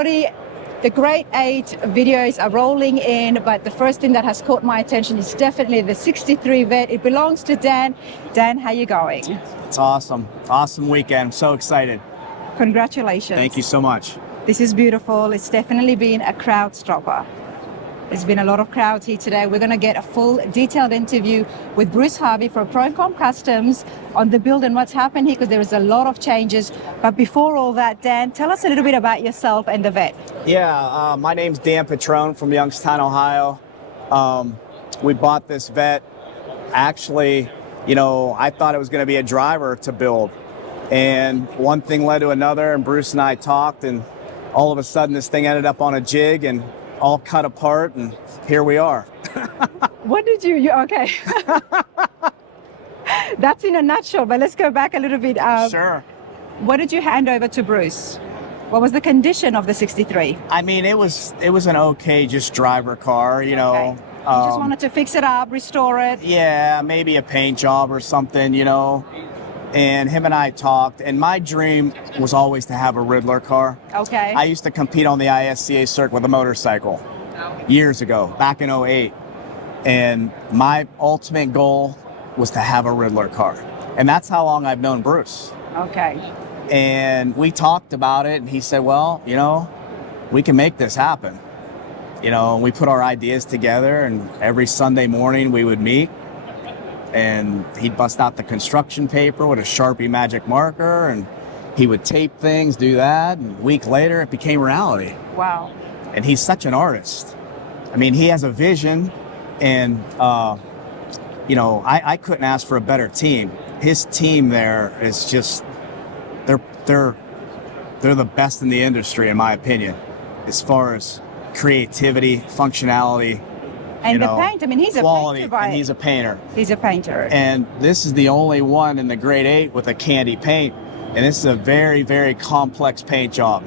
everybody, the Great 8 videos are rolling in, but the first thing that has caught my attention is definitely the 63 Vette. It belongs to Dan. Dan, how you going? It's awesome. Awesome weekend. I'm so excited. Congratulations. Thank you so much. This is beautiful. It's definitely been a crowd stopper. There's been a lot of crowds here today. We're going to get a full detailed interview with Bruce Harvey from Pro-Com Customs on the build and what's happened here, because there is a lot of changes. But before all that, Dan, tell us a little bit about yourself and the Vette. Yeah, my name's Dan Petrone from Youngstown, Ohio. We bought this Vette. Actually, I thought it was going to be a driver to build. And one thing led to another, and Bruce and I talked, and all of a sudden this thing ended up on a jig and all cut apart, and here we are. What did you okay. That's in a nutshell, but let's go back a little bit. Sure. What did you hand over to Bruce? What was the condition of the 63? I mean, it was an okay, just driver car, Okay. You just wanted to fix it up, restore it? Yeah, maybe a paint job or something, And him and I talked, and my dream was always to have a Riddler car. Okay. I used to compete on the ISCA circuit with a motorcycle years ago, back in '08. And my ultimate goal was to have a Riddler car. And that's how long I've known Bruce. Okay. And we talked about it, and he said, well, we can make this happen. We put our ideas together, and every Sunday morning we would meet. And he'd bust out the construction paper with a Sharpie magic marker, and he would tape things, do that, and a week later it became reality. Wow. And he's such an artist. I mean, he has a vision, and I couldn't ask for a better team. His team there is just, they're the best in the industry, in my opinion, as far as creativity, functionality, and the paint, I mean, he's quality, a painter, and he's a painter. He's a painter. And this is the only one in the Grade 8 with a candy paint. And this is a very, very complex paint job.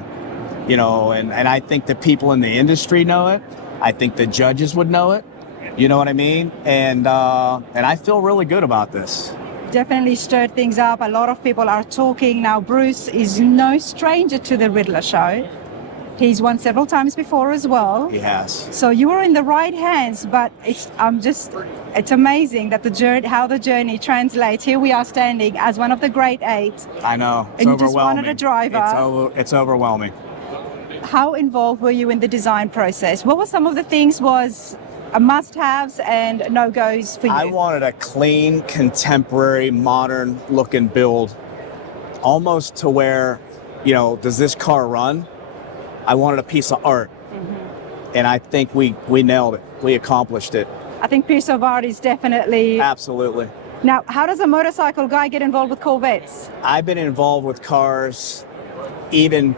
And I think the people in the industry know it. I think the judges would know it. You know what I mean? And I feel really good about this. Definitely stirred things up. A lot of people are talking. Now, Bruce is no stranger to the Riddler show. He's won several times before as well. He has. So you were in the right hands, but it's amazing that how the journey translates. Here we are standing as one of the Great 8. I know. It's and you overwhelming. just wanted a driver. It's overwhelming. How involved were you in the design process? What were some of the things was must-haves and no-goes for you? I wanted a clean, contemporary, modern look and build, almost to where, does this car run? I wanted a piece of art. Mm-hmm. And I think we nailed it. We accomplished it. I think piece of art is definitely... Absolutely. Now, how does a motorcycle guy get involved with Corvettes? I've been involved with cars even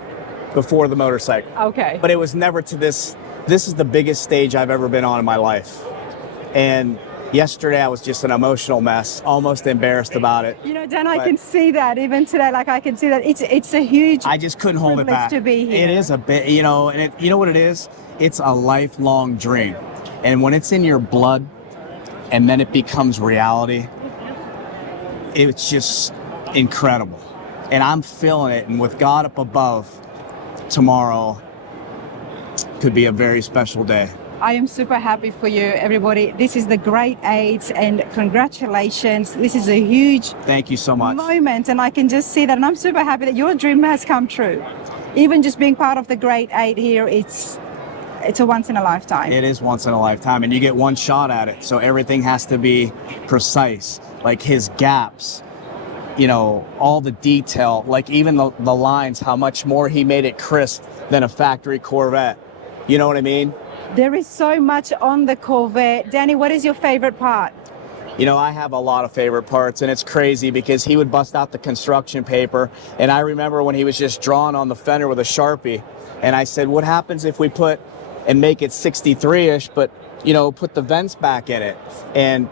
before the motorcycle. Okay. But it was never to this. This is the biggest stage I've ever been on in my life. And yesterday I was just an emotional mess, almost embarrassed about it. Dan, I can see that even today. I can see that it's a huge. I just couldn't hold it back. To be here. It is a bit, and you know what it is? It's a lifelong dream. And when it's in your blood and then it becomes reality, it's just incredible. And I'm feeling it. And with God up above, tomorrow could be a very special day. I am super happy for you, everybody. This is the Great 8, and congratulations. This is a huge Thank you so much. moment, and I can just see that, and I'm super happy that your dream has come true. Even just being part of the Great 8 here, it's a once in a lifetime. It is once in a lifetime, and you get one shot at it, so everything has to be precise. Like his gaps, all the detail, like even the lines, how much more he made it crisp than a factory Corvette. You know what I mean? There is so much on the Corvette. Danny, what is your favorite part? I have a lot of favorite parts, and it's crazy because he would bust out the construction paper, and I remember when he was just drawing on the fender with a Sharpie, and I said, what happens if we put and make it 63-ish, but, put the vents back in it? And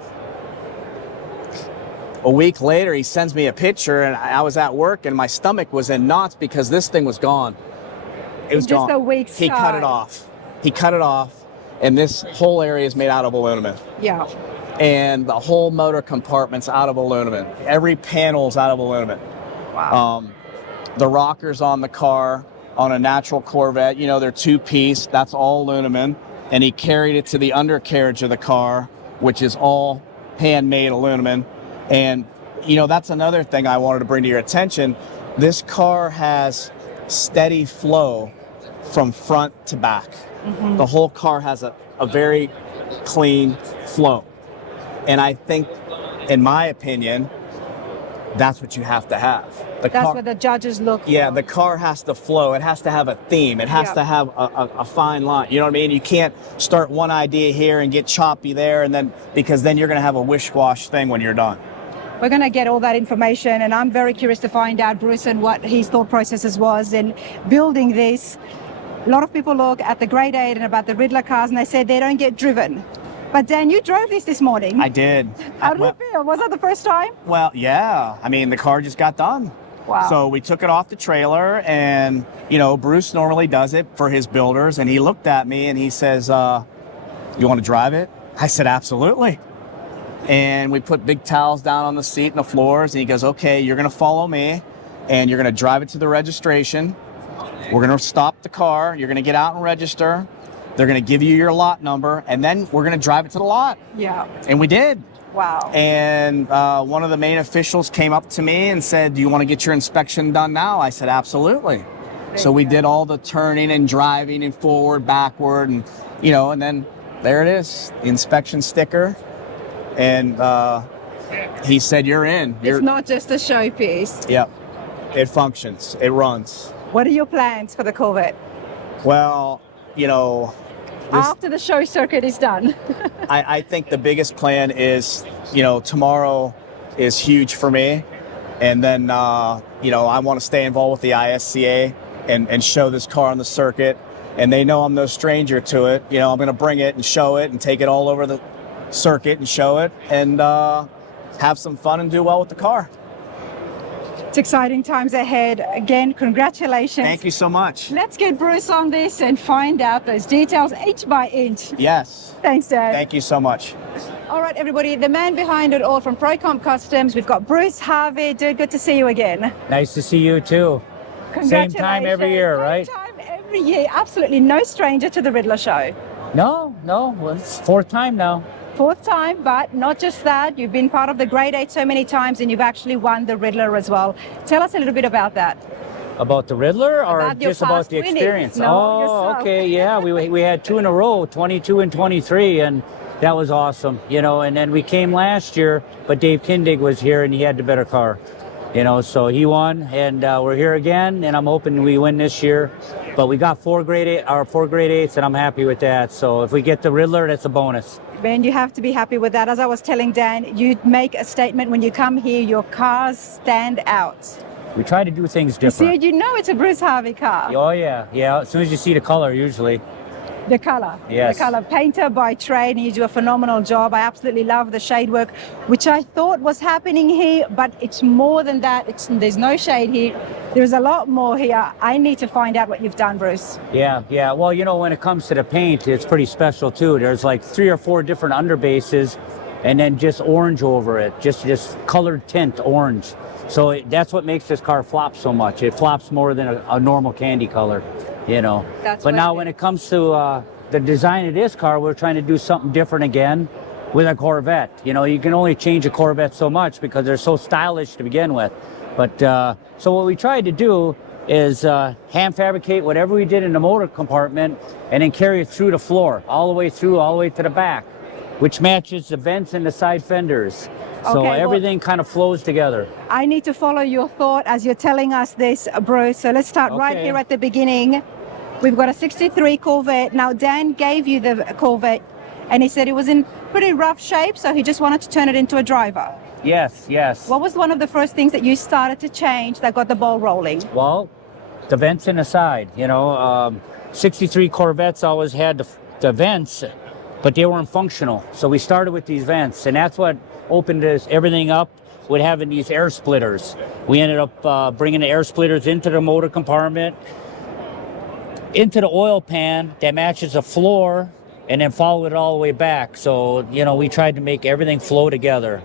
a week later, he sends me a picture, and I was at work, and my stomach was in knots because this thing was gone. It was just gone. A week's He cut it off. He cut it off, and this whole area is made out of aluminum. Yeah. And the whole motor compartment's out of aluminum. Every panel's out of aluminum. Wow. The rockers on the car on a natural Corvette. You know, they're two-piece. That's all aluminum. And he carried it to the undercarriage of the car, which is all handmade aluminum. And, you know, that's another thing I wanted to bring to your attention. This car has steady flow from front to back. Mm-hmm. The whole car has a very clean flow. And I think, in my opinion, that's what you have to have. That's what the judges look for. Yeah, the car has to flow. It has to have a theme. It has to have a fine line. You know what I mean? You can't start one idea here and get choppy there, and then because then you're going to have a wish-wash thing when you're done. We're going to get all that information, and I'm very curious to find out, Bruce, and what his thought processes was in building this. A lot of people look at the Grade 8 and about the Riddler cars, and they say they don't get driven. But Dan, you drove this morning. I did. How did it feel? Was that the first time? Well, yeah. I mean, the car just got done. Wow. So we took it off the trailer, and, you know, Bruce normally does it for his builders, and he looked at me and he says, you want to drive it? I said, absolutely. And we put big towels down on the seat and the floors, and he goes, okay, you're going to follow me, and you're going to drive it to the registration. We're going to stop the car. You're going to get out and register. They're going to give you your lot number, and then we're going to drive it to the lot. Yeah. And we did. Wow. And one of the main officials came up to me and said, do you want to get your inspection done now? I said, absolutely. So we did all the turning and driving and forward, backward, and, you know, and then there it is, the inspection sticker. And he said, you're in. It's not just a showpiece. Yep. It functions. It runs. What are your plans for the Corvette? Well, you know, after the show circuit is done. I think the biggest plan is, you know, tomorrow is huge for me. And then, you know, I want to stay involved with the ISCA and show this car on the circuit. And they know I'm no stranger to it. You know, I'm going to bring it and show it and take it all over the circuit and show it and have some fun and do well with the car. It's exciting times ahead. Again, congratulations. Thank you so much. Let's get Bruce on this and find out those details inch by inch. Yes. Thanks, Dad. Thank you so much. All right, everybody, the man behind it all from ProComp Customs, we've got Bruce Harvey. Dude, good to see you again. Nice to see you too. Same time every year, right? Same time every year. Absolutely no stranger to the Riddler show. No, well, it's fourth time now. Fourth time, but not just that. You've been part of the Grade 8 so many times, and you've actually won the Riddler as well. Tell us a little bit about that. About the Riddler, or about just about the experience? No, yourself. Okay, yeah. We had 2 in a row, 22 and 23, and that was awesome. You know, and then we came last year, but Dave Kindig was here, and he had the better car. You know, so he won, and we're here again, and I'm hoping we win this year. But we got 4 Grade 8s, and I'm happy with that. So if we get the Riddler, that's a bonus. Ben, you have to be happy with that. As I was telling Dan, you make a statement when you come here, your cars stand out. We try to do things different. See, you know it's a Bruce Harvey car. Oh, yeah. As soon as you see the color, usually. The color. Yes. The color. Painter by trade, and you do a phenomenal job. I absolutely love the shade work, which I thought was happening here, but it's more than that. There's no shade here. There's a lot more here. I need to find out what you've done, Bruce. Yeah. Well, you know, when it comes to the paint, it's pretty special too. There's like 3 or 4 different underbases, and then just orange over it, just colored tint orange. So that's what makes this car flop so much. It flops more than a normal candy color. You know, but now when it comes to the design of this car, we're trying to do something different again with a Corvette. You know, you can only change a Corvette so much because they're so stylish to begin with. But so what we tried to do is hand fabricate whatever we did in the motor compartment and then carry it through the floor, all the way to the back, which matches the vents and the side fenders. So everything kind of flows together. I need to follow your thought as you're telling us this, Bruce. So let's start right here at the beginning. We've got a 63 Corvette. Now, Dan gave you the Corvette, and he said it was in pretty rough shape, so he just wanted to turn it into a driver. Yes. What was one of the first things that you started to change that got the ball rolling? Well, the vents in the side. You know, 63 Corvettes always had the vents, but they weren't functional. So we started with these vents, and that's what opened everything up with having these air splitters. We ended up bringing the air splitters into the motor compartment, into the oil pan that matches the floor, and then follow it all the way back. So, you know, we tried to make everything flow together.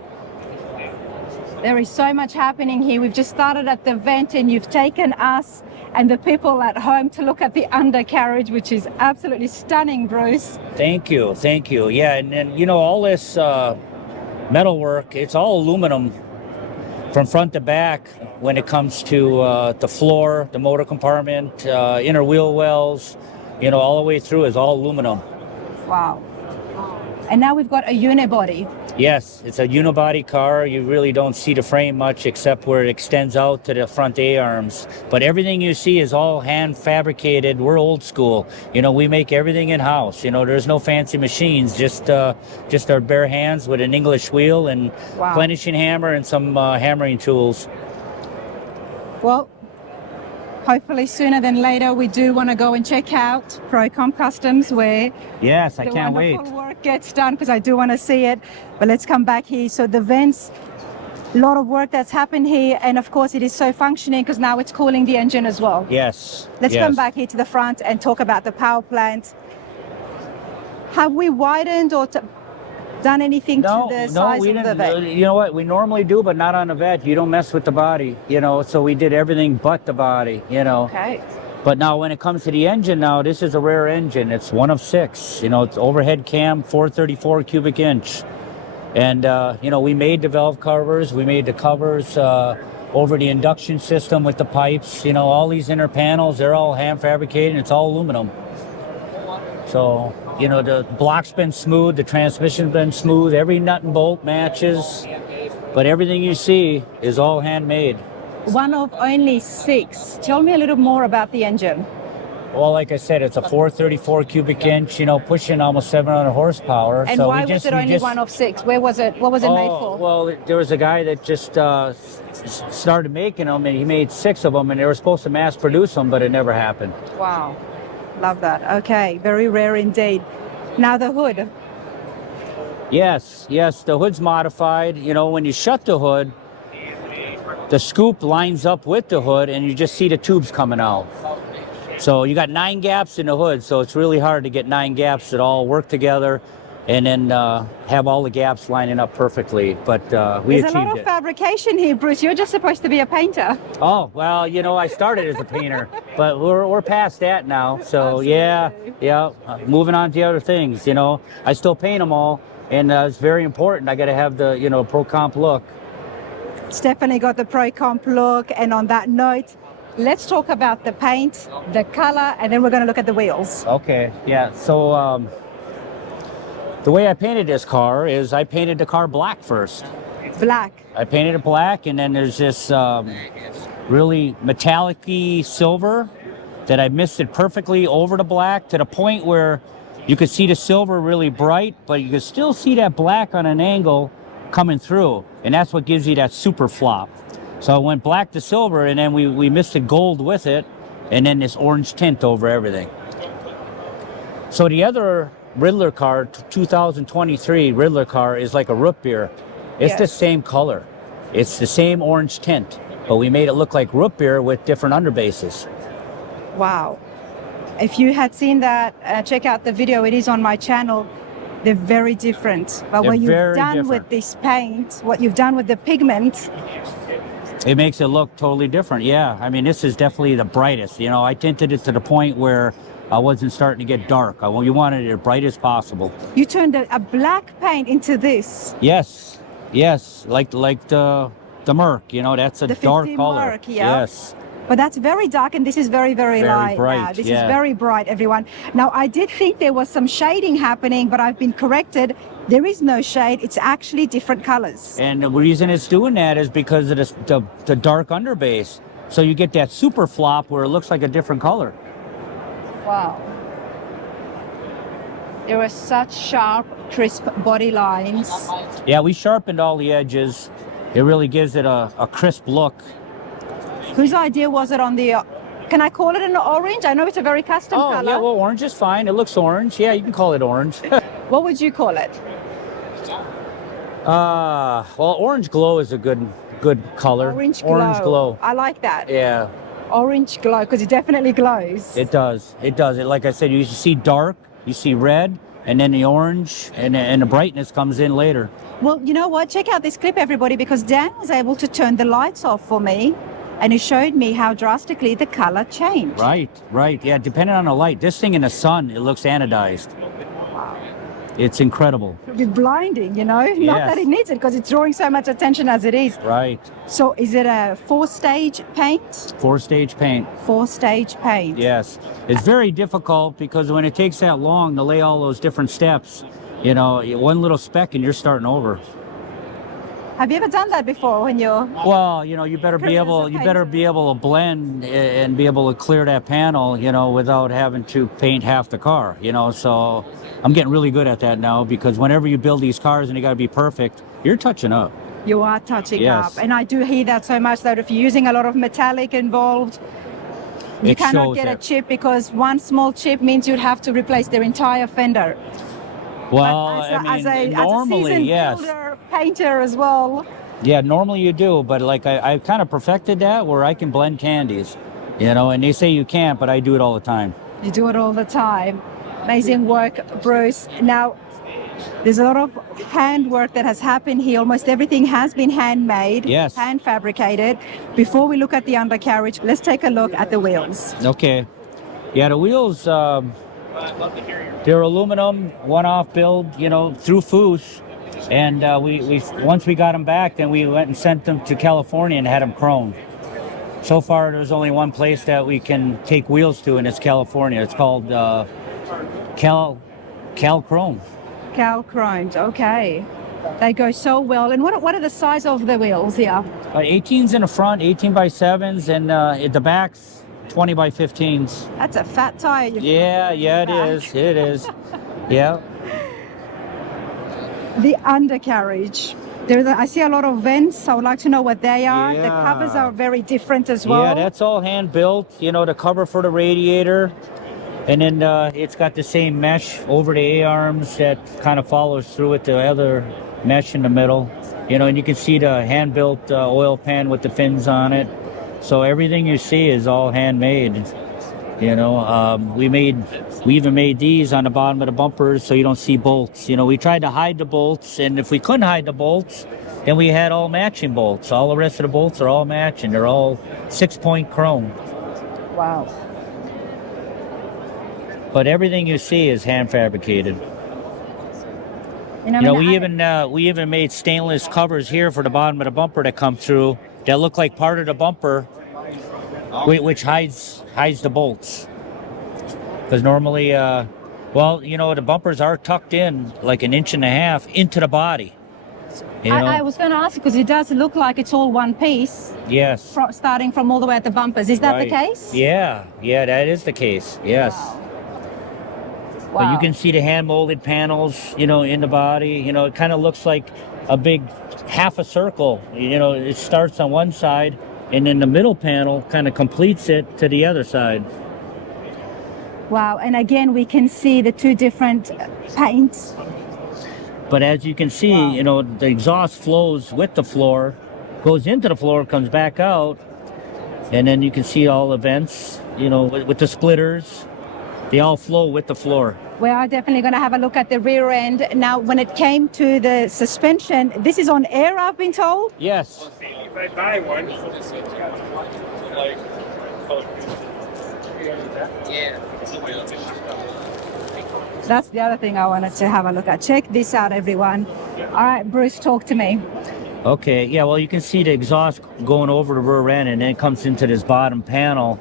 There is so much happening here. We've just started at the vent, and you've taken us and the people at home to look at the undercarriage, which is absolutely stunning, Bruce. Thank you, thank you. Yeah, and then, you know, all this metal work, it's all aluminum from front to back when it comes to the floor, the motor compartment, inner wheel wells, you know, all the way through is all aluminum. Wow. And now we've got a unibody. Yes, it's a unibody car. You really don't see the frame much except where it extends out to the front A-arms. But everything you see is all hand fabricated. We're old school. You know, we make everything in-house. You know, there's no fancy machines, just our bare hands with an English wheel and Wow. plenishing hammer and some hammering tools. Well, hopefully sooner than later, we do want to go and check out ProComp Customs where Yes, I the can't wait. wonderful work gets done, because I do want to see it. But let's come back here. So the vents, a lot of work that's happened here, and of course it is so functioning because now it's cooling the engine as well. Yes. Let's yes. come back here to the front and talk about the power plant. Have we widened or done anything to the size we of the didn't. vet? You know what? We normally do, but not on a vet. You don't mess with the body, you know. So we did everything but the body, you know. Okay. But now when it comes to the engine now, this is a rare engine. It's one of 6. You know, it's overhead cam, 434 cubic inch. And, you know, we made the valve covers. We made the covers over the induction system with the pipes. You know, all these inner panels, they're all hand fabricated. It's all aluminum. So, you know, the block's been smooth. The transmission's been smooth. Every nut and bolt matches. But everything you see is all handmade. One of only 6. Tell me a little more about the engine. Well, like I said, it's a 434 cubic inch, you know, pushing almost 700 horsepower. And so why we was it only one of 6? Where was it? What was it made for? Well, there was a guy that just started making them, and he made 6 of them, and they were supposed to mass produce them, but it never happened. Wow. Love that. Okay. Very rare indeed. Now the hood. Yes, the hood's modified. You know, when you shut the hood, the scoop lines up with the hood, and you just see the tubes coming out. So you got 9 gaps in the hood, so it's really hard to get 9 gaps that all work together and then have all the gaps lining up perfectly. But we There's achieved a lot of it. fabrication here, Bruce. You're just supposed to be a painter. Oh, well, you know, I started as a painter, but we're past that now. So Absolutely. yeah, moving on to the other things, you know. I still paint them all, and it's very important. I got to have the, you know, pro-comp look. Stephanie got the ProComp look, and on that note, let's talk about the paint, the color, and then we're going to look at the wheels. Okay, yeah. So the way I painted this car is I painted the car black first. Black. I painted it black, and then there's this really metallic-y silver that I mixed it perfectly over the black to the point where you could see the silver really bright, but you could still see that black on an angle coming through, and that's what gives you that super flop. So I went black to silver, and then we mixed the gold with it, and then this orange tint over everything. So the other Riddler car, 2023 Riddler car, is like a root beer. It's the Yes. same color. It's the same orange tint, but we made it look like root beer with different underbases. Wow. If you had seen that, check out the video. It is on my channel. They're very different. But They're what you've very done different. with this paint, what you've done with the pigment, It makes it look totally different. Yeah, I mean, this is definitely the brightest. You know, I tinted it to the point where I wasn't starting to get dark. You wanted it as bright as possible. you turned a black paint into this. Yes, like the Merc. You know, that's a The dark 50 color. Merc, yeah. Yes. But that's very dark, and this is very, very light bright, now. This yeah. is very bright, everyone. Now, I did think there was some shading happening, but I've been corrected. There is no shade. It's actually different colors. And the reason it's doing that is because of the dark underbase. So you get that super flop where it looks like a different color. Wow. There are such sharp, crisp body lines. Yeah, we sharpened all the edges. It really gives it a crisp look. Whose idea was it on the... can I call it an orange? I know it's a very custom color. Yeah, well, orange is fine. It looks orange. Yeah, you can call it orange. What would you call it? Well, orange glow is a good color. Orange glow. Orange glow. I like that. Yeah, Orange glow, because it definitely glows. it does. It does. Like I said, you see dark, you see red, and then the orange, and the brightness comes in later. Well, you know what? Check out this clip, everybody, because Dan was able to turn the lights off for me. and he showed me how drastically the color changed. Right. Yeah, depending on the light. This thing in the sun, it looks anodized. It's incredible. It's blinding, you know? Not that it needs it because it's drawing so much attention as it is. Right. So is it a 4-stage paint? 4-stage paint. 4-stage paint. Yes. It's very difficult because when it takes that long to lay all those different steps, you know, one little speck and you're starting over. Have you ever done that before when you're... Well, you know, you better be able to blend and be able to clear that panel, you know, without having to paint half the car, you know. So I'm getting really good at that now because whenever you build these cars and you got to be perfect, you're touching up. You are touching Yes. up. And I do hear that so much that if you're using a lot of metallic involved, you cannot get a chip because one small chip means you'd have to replace their entire fender. Well, As a normally, seasoned yes. builder, painter as well. Yeah, normally you do, but like I kind of perfected that where I can blend candies, you know, and they say you can't, but I do it all the time. You do it all the time. Amazing work, Bruce. Now, there's a lot of handwork that has happened here. Almost everything has been handmade, Yes. hand fabricated. Before we look at the undercarriage, let's take a look at the wheels. Okay. Yeah, the wheels, they're aluminum, one-off build, you know, through Foos. And we once we got them back, then we went and sent them to California and had them chromed. So far, there's only one place that we can take wheels to, and it's California. It's called Cal Chrome. Cal chromed, okay. They go so well. And what are the size of the wheels here? 18s in the front, 18 by 7s, and at the backs, 20 by 15s. That's a fat tire. Yeah, it is. It is. Yeah. The undercarriage. I see a lot of vents. I would like to know what they are. The Yeah. covers are very different as well. Yeah, that's all hand built. You know, the cover for the radiator. And then it's got the same mesh over the A-arms that kind of follows through with the other mesh in the middle. You know, and you can see the hand-built oil pan with the fins on it. So everything you see is all handmade. You know, we even made these on the bottom of the bumpers so you don't see bolts. You know, we tried to hide the bolts, and if we couldn't hide the bolts, then we had all matching bolts. All the rest of the bolts are all matching. They're all 6-point chrome. Wow. But everything you see is hand fabricated. You know, You know, we even made stainless covers here for the bottom of the bumper that come through that look like part of the bumper, which hides the bolts. Because normally, well, you know, the bumpers are tucked in like 1.5 inches into the body. You know? I was going to ask you because it does look like it's all one piece, Yes. starting from all the way at the bumpers. Is that the Right. case? Yeah, that is the case. Yes. Wow. But you can see the hand molded panels, you know, in the body. You know, it kind of looks like a big half a circle. You know, it starts on one side, and then the middle panel kind of completes it to the other side. Wow. And again, we can see the two different paints. But as you can see, Wow. you know, the exhaust flows with the floor, goes into the floor, comes back out, and then you can see all the vents, you know, with the splitters. They all flow with the floor. We are definitely going to have a look at the rear end. Now, when it came to the suspension, this is on air, I've been told. Yes. If I buy one, That's the other thing I wanted to have a look at. Check this out, everyone. All right, Bruce, talk to me. Okay, yeah, well, you can see the exhaust going over the rear end, and then it comes into this bottom panel.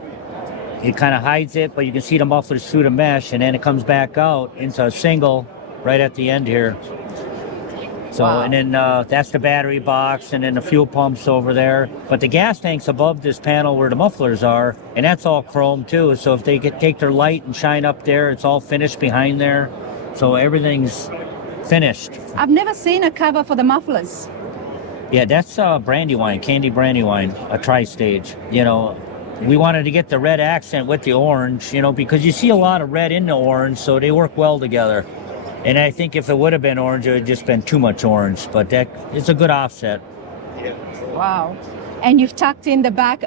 It kind of hides it, but you can see the mufflers through the mesh, and then it comes back out into a single right at the end here. So, Wow. and then that's the battery box, and then the fuel pumps over there. But the gas tank's above this panel where the mufflers are, and that's all chrome too. So if they take their light and shine up there, it's all finished behind there. So everything's finished. I've never seen a cover for the mufflers. Yeah, that's Brandywine, candy Brandywine, a tri-stage. You know, we wanted to get the red accent with the orange, you know, because you see a lot of red in the orange, so they work well together. And I think if it would have been orange, it would have just been too much orange, but it's a good offset. Wow. And you've tucked in the back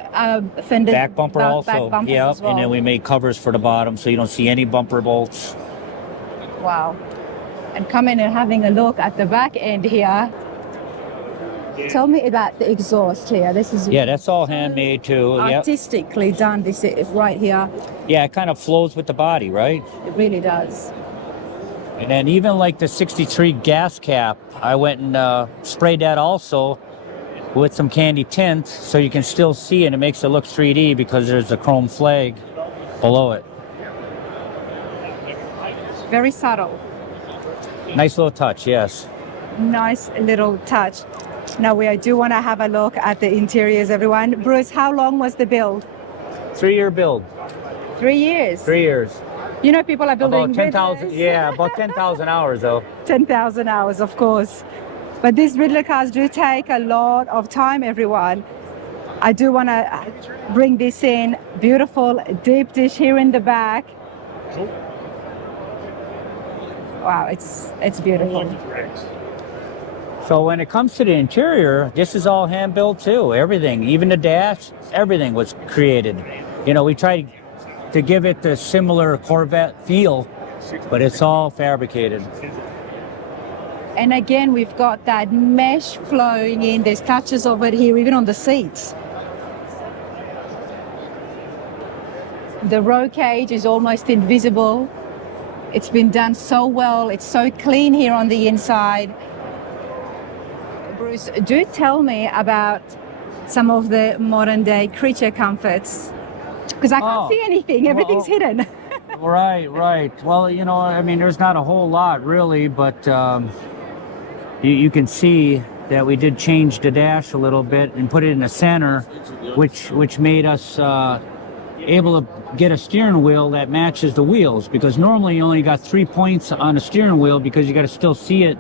fender. Back bumper also, Back bumpers yeah, as well. and then we made covers for the bottom so you don't see any bumper bolts. Wow. And coming and having a look at the back end here. Tell me about the exhaust here. This is Yeah, that's all handmade too. Yep. artistically done. This is right here. Yeah, it kind of flows with the body, right? It really does. And then even like the 63 gas cap, I went and sprayed that also with some candy tint so you can still see it. It makes it look 3D because there's a chrome flag below it. Very subtle. Nice little touch, yes. Nice little touch. Now we do want to have a look at the interiors, everyone. Bruce, how long was the build? 3-year build. 3 years. 3 years. You know, people are building About 10,000. Riddlers. Yeah, about 10,000 hours though. 10,000 hours, of course. But these Riddler cars do take a lot of time, everyone. I do want to bring this in. Beautiful deep dish here in the back. Wow, it's beautiful. So when it comes to the interior, this is all hand built too. Everything, even the dash, everything was created. You know, we tried to give it the similar Corvette feel, but it's all fabricated. And again, we've got that mesh flowing in. There's touches of it here, even on the seats. The roll cage is almost invisible. It's been done so well. It's so clean here on the inside. Bruce, do tell me about some of the modern day creature comforts, because I can't see anything. Everything's hidden. Right. Well, you know, I mean, there's not a whole lot really, but you can see that we did change the dash a little bit and put it in the center, which made us able to get a steering wheel that matches the wheels, because normally you only got 3 points on a steering wheel because you got to still see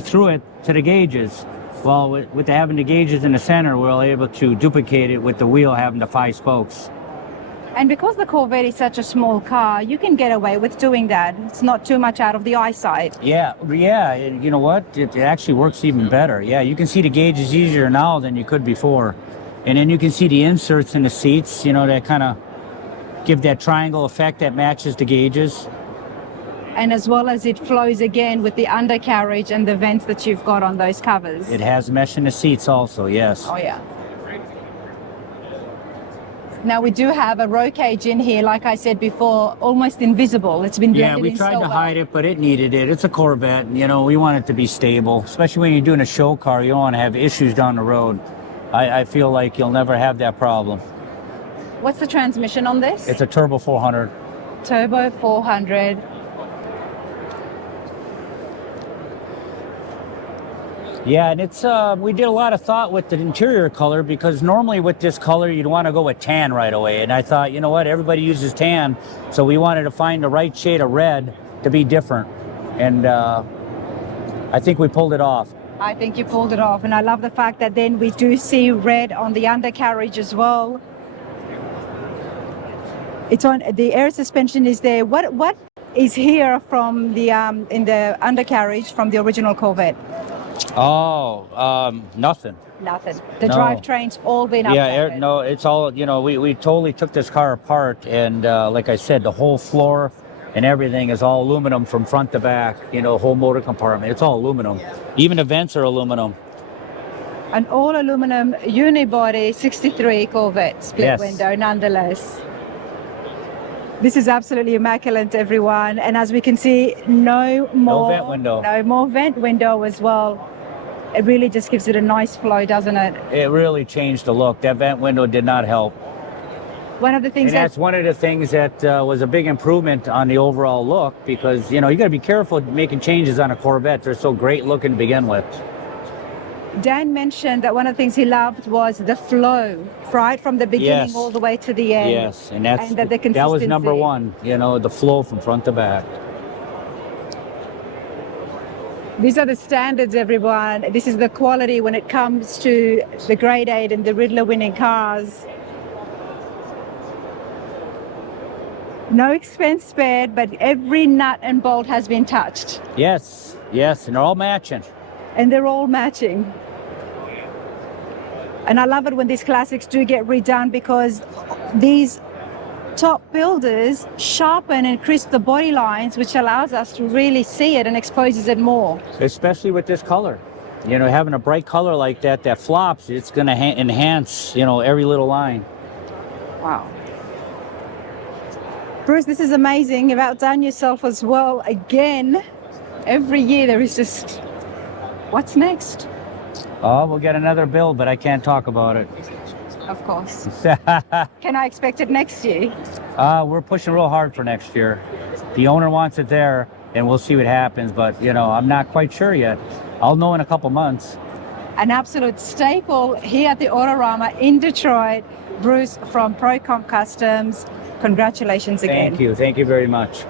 through it to the gauges. Well, with having the gauges in the center, we're able to duplicate it with the wheel having the 5 spokes. And because the Corvette is such a small car, you can get away with doing that. It's not too much out of the eyesight. Yeah. And you know what? It actually works even better. Yeah, you can see the gauges easier now than you could before. And then you can see the inserts in the seats, you know, that kind of give that triangle effect that matches the gauges. And as well as it flows again with the undercarriage and the vents that you've got on those covers. It has mesh in the seats also, yes. Oh, yeah. Now we do have a roll cage in here, like I said before, almost invisible. It's been blended in. Yeah, we tried so to well. hide it, but it needed it. It's a Corvette, you know, we want it to be stable. Especially when you're doing a show car, you don't want to have issues down the road. I feel like you'll never have that problem. What's the transmission on this? It's a Turbo 400. Turbo 400. Yeah, and it's we did a lot of thought with the interior color, because normally with this color you'd want to go with tan right away, and I thought, you know what, everybody uses tan, so we wanted to find the right shade of red to be different, and I think we pulled it off. I think you pulled it off, and I love the fact that then we do see red on the undercarriage as well. It's on the air suspension is there. What is here from the in the undercarriage from the original Corvette? Oh, nothing. Nothing. The No. drivetrain's all been updated. Yeah, no, it's all, you know, we totally took this car apart, and like I said, the whole floor and everything is all aluminum from front to back, you know, whole motor compartment, it's all aluminum. Even the vents are aluminum. An all aluminum unibody 63 Corvette split Yes. window nonetheless. This is absolutely immaculate, everyone. And as we can see, no more vent window. No more vent window as well. It really just gives it a nice flow, doesn't it? It really changed the look. That vent window did not help. One of the things And that's one of the things that was a big improvement on the overall look, because, you know, you got to be careful making changes on a Corvette. They're so great looking to begin with. Dan mentioned that one of the things he loved was the flow, right from the beginning Yes. all the way to the end. Yes, and that's and the that was number consistency. one, you know, the flow from front to back. These are the standards, everyone. This is the quality when it comes to the Grade 8 and the Riddler winning cars. No expense spared, but every nut and bolt has been touched. Yes, and they're all matching. And they're all matching. And I love it when these classics do get redone, because these top builders sharpen and crisp the body lines, which allows us to really see it and exposes it more. Especially with this color. You know, having a bright color like that that flops, it's going to enhance, you know, every little line. Wow. Bruce, this is amazing. You've outdone yourself as well. Again, every year there is just, what's next? Oh, we'll get another build, but I can't talk about it. Of course. Can I expect it next year? We're pushing real hard for next year. The owner wants it there, and we'll see what happens. But, you know, I'm not quite sure yet. I'll know in a couple months. An absolute staple here at the Autorama in Detroit. Bruce from Pro Comp Customs. Congratulations again. Thank you. Thank you very much.